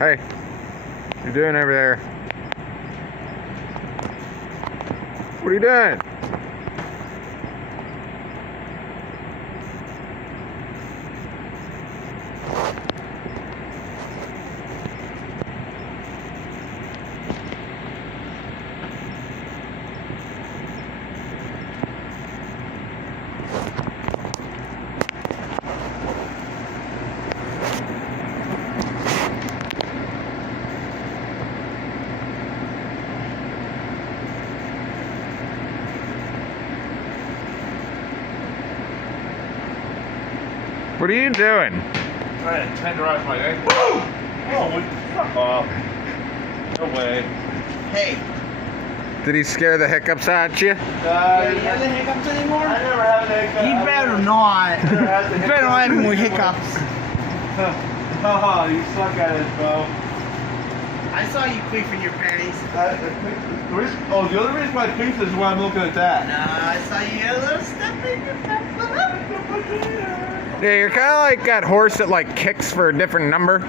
Hey, what you doing over there? What are you doing? What are you doing? Trying to tenderize my egg. Woo! Oh, fuck off. No way. Hey, Did he scare the hiccups at you? you have the hiccups anymore? I never had the hiccups. You better not. You better not have any more hiccups. Oh, you suck at it, bro. I saw you queefing your panties. The other reason my piece is why I'm looking at that. Nah, I saw you get a little step in your pepper. Yeah, you're kind of like that horse that like kicks for a different number.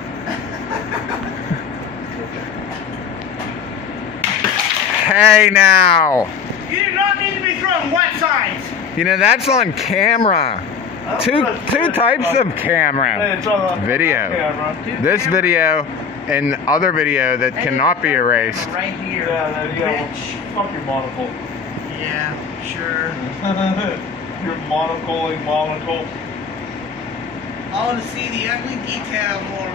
Hey now! You do not need to be throwing wet signs. You know, that's on camera. Two types of camera. It's on Video. camera. This video and other video that cannot be erased. Right here. Yeah, there you go. Bitch. Fuck your monocle. Yeah, sure. Your monocle. I want to see the ugly detail more.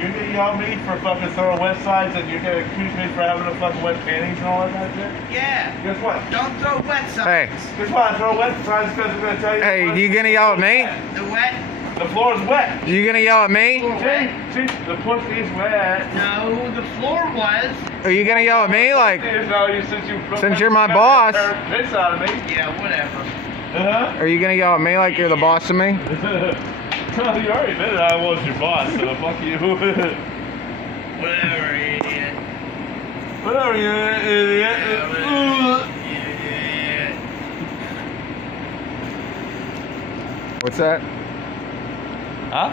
You're gonna yell at me for fucking throwing wet signs and you're gonna accuse me for having a fucking wet panties and all that shit? Yeah. Guess what? Don't throw wet signs. Hey, Guess what? I throw wet signs because I'm gonna tell you. hey, you gonna yell at me? The wet? The floor is wet. You gonna yell at me? See, the pussy is wet. No, the floor was. Are you gonna yell at me? Like, Since you're my boss. Piss out of me. Yeah, whatever. are you gonna yell at me like you're the boss of me? Well, you already admitted I was your boss, so fuck you. Whatever, idiot. Whatever, you idiot. Idiot. What's that? Huh?